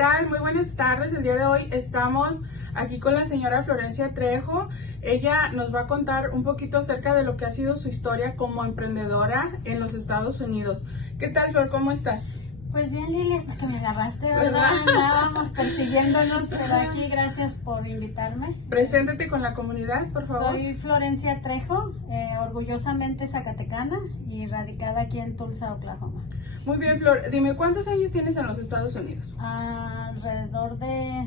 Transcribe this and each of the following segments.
tal? Muy buenas tardes. El día de hoy estamos aquí con la señora Florencia Trejo. Ella nos va a contar un poquito acerca de lo que ha sido su historia como emprendedora en los Estados Unidos. ¿Qué tal, Flor? ¿Cómo estás? Pues bien, Lili, hasta que me agarraste, ¿verdad? Andábamos persiguiéndonos, pero aquí gracias por invitarme. Preséntate con la comunidad, por favor. Soy Florencia Trejo, orgullosamente zacatecana y radicada aquí en Tulsa, Oklahoma. Muy bien, Flor. Dime, ¿cuántos años tienes en los Estados Unidos? Alrededor de...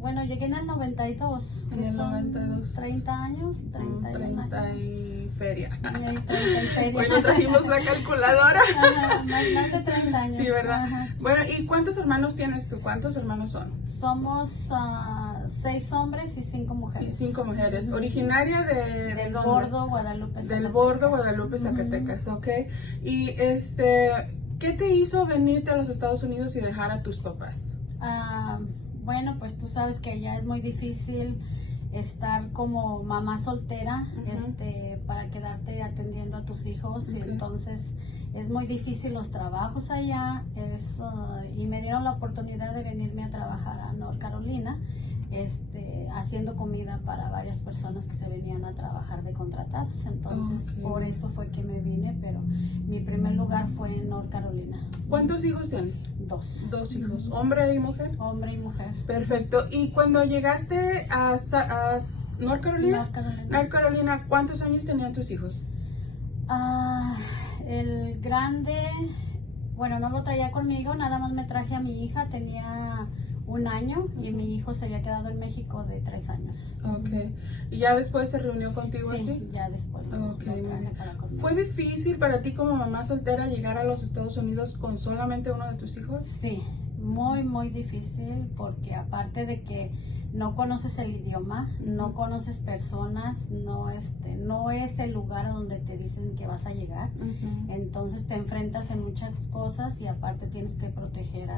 Bueno, llegué en el 92. En el son 92. 30 años, 31 30 años. y feria. Y 30 y feria. Bueno, trajimos la calculadora. Ajá, más de 30 años. Sí, ¿verdad? Ajá. Bueno, ¿y cuántos hermanos tienes tú? ¿Cuántos hermanos son? Somos 6 hombres y 5 mujeres. Y 5 mujeres. ¿Originaria de Del dónde? Bordo, Guadalupe, Zacatecas. Del Bordo, Guadalupe, Zacatecas, ok. Y ¿qué te hizo venirte a los Estados Unidos y dejar a tus papás? Bueno, pues tú sabes que ya es muy difícil estar como mamá soltera, para quedarte atendiendo a tus hijos, y entonces es muy difícil los trabajos allá, y me dieron la oportunidad de venirme a trabajar a North Carolina, haciendo comida para varias personas que se venían a trabajar de contratados. Entonces por eso fue que me vine, pero mi primer lugar fue en North Carolina. ¿Cuántos hijos tienes? 2. 2 hijos, hombre y mujer. Hombre y mujer. Perfecto. ¿Y cuando llegaste a North Carolina? North Carolina, ¿cuántos años tenían tus hijos? El grande, bueno, no lo traía conmigo, nada más me traje a mi hija, tenía 1 año, y mi hijo se había quedado en México de 3 años. Ok. ¿Y ya después se reunió contigo aquí? Sí, ya después lo traje para conmigo. ¿Fue difícil para ti como mamá soltera llegar a los Estados Unidos con solamente uno de tus hijos? Sí, muy, muy difícil, porque aparte de que no conoces el idioma, no conoces personas, no es el lugar a donde te dicen que vas a llegar, entonces te enfrentas en muchas cosas, y aparte tienes que proteger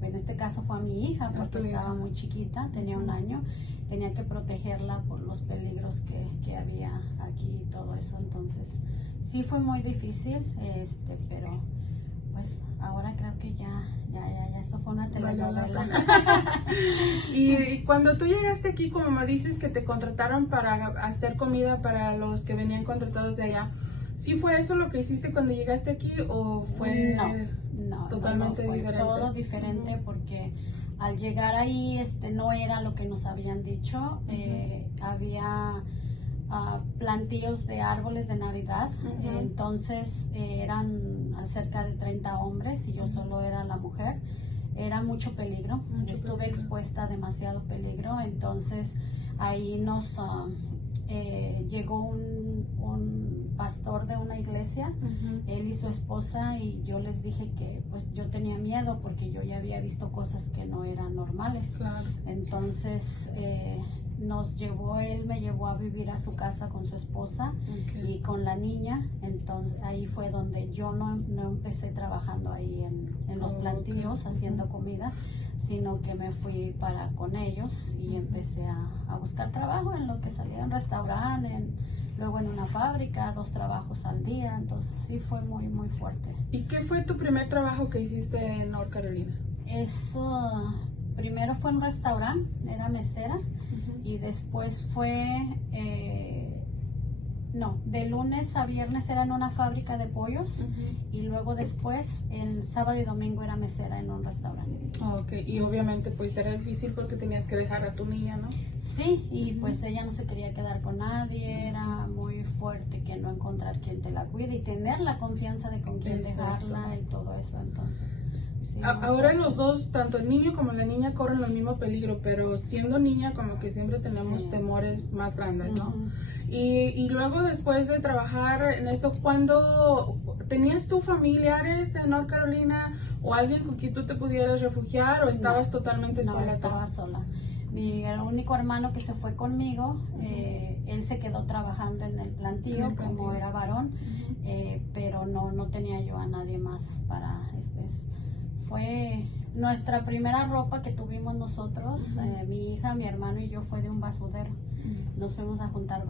en este caso fue a mi hija, porque estaba muy chiquita, tenía 1 año, tenía que protegerla por los peligros que había aquí y todo eso. Entonces sí fue muy difícil, pero pues ahora creo que ya eso fue una telenovela. Y cuando tú llegaste aquí, como me dices que te contrataron para hacer comida para los que venían contratados de allá, ¿sí fue eso lo que hiciste cuando llegaste aquí o fue totalmente fue diferente? Todo diferente, porque al llegar ahí no era lo que nos habían dicho. Había plantíos de árboles de Navidad, entonces eran cerca de 30 hombres y yo solo era la mujer. Era mucho peligro, estuve expuesta a demasiado peligro. Entonces ahí nos llegó un pastor de una iglesia, él y su esposa, y yo les dije que pues yo tenía miedo porque yo ya había visto cosas que no eran normales. Entonces él me llevó a vivir a su casa con su esposa y con la niña. Entonces ahí fue donde yo no empecé trabajando ahí en los plantíos haciendo comida, sino que me fui con ellos y empecé a buscar trabajo en lo que salía, en restaurante, luego en una fábrica, 2 trabajos al día. Entonces sí fue muy, muy fuerte. ¿Y qué fue tu primer trabajo que hiciste en North Carolina? Primero fue en un restaurante, era mesera, y después fue, de lunes a viernes era en una fábrica de pollos, y luego después, el sábado y domingo era mesera en un restaurante. Y obviamente pues era difícil porque tenías que dejar a tu niña, ¿no? Sí, y pues ella no se quería quedar con nadie, era muy fuerte que no encontrar quien te la cuide y tener la confianza de con quién dejarla y todo eso. Entonces sí, ahora los dos, tanto el niño como la niña, corren el mismo peligro, pero siendo niña como que siempre tenemos temores más grandes, ¿no? Y luego después de trabajar en eso, ¿cuándo tenías tú familiares en North Carolina o alguien con quien tú te pudieras refugiar o estabas totalmente sola? No, estaba sola. El único hermano que se fue conmigo, él se quedó trabajando en el plantío como era varón, pero no tenía yo a nadie más para fue nuestra primera ropa que tuvimos nosotros, mi hija, mi hermano y yo, fue de un basurero. Nos fuimos a juntar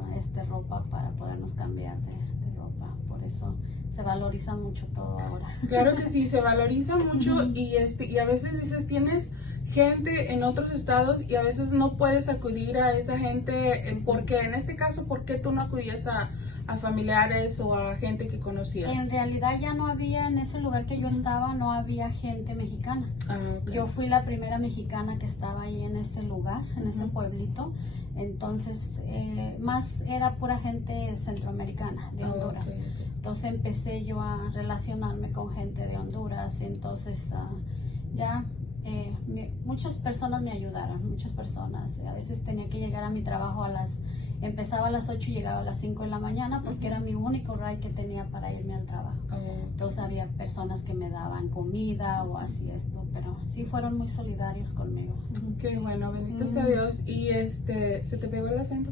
ropa para podernos cambiar de ropa. Por eso se valoriza mucho todo ahora. Claro que sí, se valoriza mucho y a veces dices, tienes gente en otros estados y a veces no puedes acudir a esa gente, porque en este caso, ¿por qué tú no acudías a familiares o a gente que conocías? En realidad ya no había, en ese lugar que yo estaba, no había gente mexicana. Okay. Yo fui la primera mexicana que estaba ahí en ese lugar, en ese pueblito. Entonces, más era pura gente centroamericana, de Honduras. Okay. Entonces empecé yo a relacionarme con gente de Honduras. Entonces, muchas personas me ayudaron, muchas personas. A veces tenía que llegar a mi trabajo empezaba a las 8 y llegaba a las 5 de la mañana porque era mi único ride que tenía para irme al trabajo. Entonces había personas que me daban comida o así esto, pero sí fueron muy solidarios conmigo. Qué bueno, bendito sea Dios. ¿Y ¿se te pegó el acento?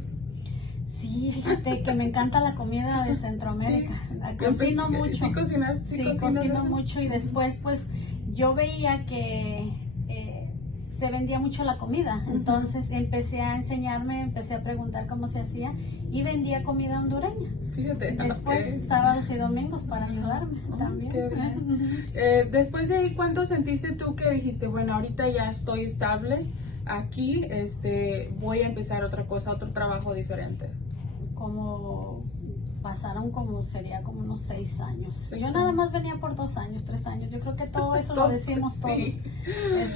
Sí, fíjate que me encanta la comida de Centroamérica. Cocino mucho. ¿Sí cocinas? Sí, cocino mucho y después pues yo veía que se vendía mucho la comida, entonces empecé a enseñarme, empecé a preguntar cómo se hacía y vendía comida hondureña. Fíjate. Después sábados y domingos para ayudarme también. Qué bien. Después de ahí, ¿cuánto sentiste tú que dijiste, bueno, ahorita ya estoy estable aquí, voy a empezar otra cosa, otro trabajo diferente? Sería como unos 6 años. Yo años. nada más venía por 2 años, 3 años. Yo creo que todo eso lo decimos todos. Sí.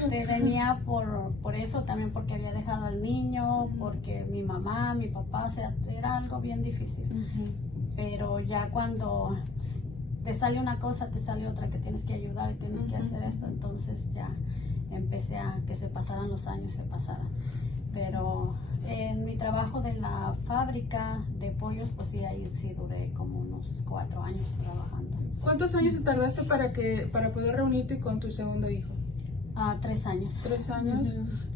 Venía por eso, también porque había dejado al niño, porque mi mamá, mi papá, o sea, era algo bien difícil. Pero ya cuando te sale una cosa, te sale otra, que tienes que ayudar y tienes que hacer esto, entonces ya empecé a que se pasaran los años, se pasaran. Pero en mi trabajo de la fábrica de pollos, pues sí, ahí sí duré como unos 4 años trabajando. ¿Cuántos años te tardaste para poder reunirte con tu segundo hijo? 3 años. 3 años.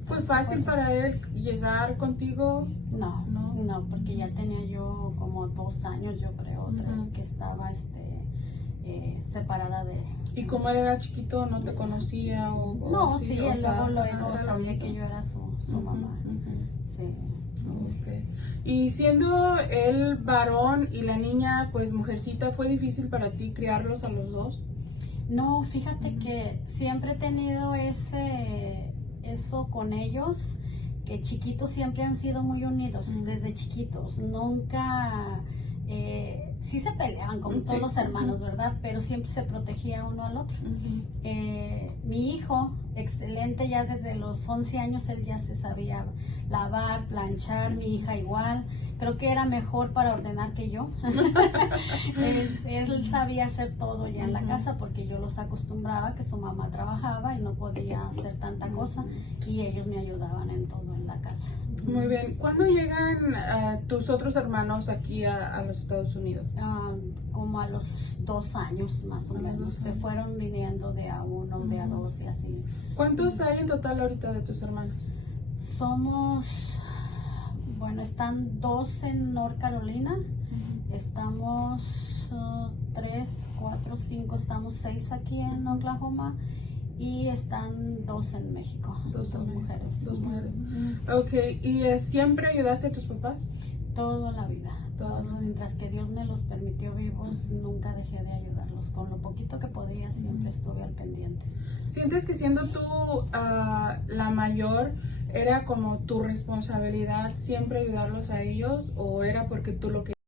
¿Fue 3 o fácil 4. para él llegar contigo? No, porque ya tenía yo como 2 años, yo creo, que estaba separada de él. ¿Y como él era chiquito, no te conocía? No, sí, él luego era sabía lo que mismo. yo era su mamá. Sí. Okay. Y siendo el varón y la niña, pues mujercita, ¿fue difícil para ti criarlos a los dos? No, fíjate que siempre he tenido eso con ellos, que chiquitos siempre han sido muy unidos, desde chiquitos. Nunca, sí se peleaban como todos los hermanos, ¿verdad? Pero siempre se protegía uno al otro. Mi hijo, excelente, ya desde los 11 años él ya se sabía lavar, planchar, mi hija igual. Creo que era mejor para ordenar que yo. Él sabía hacer todo ya en la casa porque yo los acostumbraba que su mamá trabajaba y no podía hacer tanta cosa y ellos me ayudaban en todo en la casa. Muy bien. ¿Cuándo llegan tus otros hermanos aquí a los Estados Unidos? Como a los 2 años más o menos. Se fueron viniendo de a 1, de a 2 y así. ¿Cuántos hay en total ahorita de tus hermanos? Están 2 en North Carolina. Estamos 3, 4, 5, estamos 6 aquí en Oklahoma. Y están 2 en México. 2 mujeres. 2 mujeres. Ok, ¿y siempre ayudaste a tus papás? Toda la vida. Mientras que Dios me los permitió vivos, nunca dejé de ayudarlos. Con lo poquito que podía, siempre estuve al pendiente. ¿Sientes que siendo tú la mayor, era como tu responsabilidad siempre ayudarlos a ellos o era porque tú lo querías?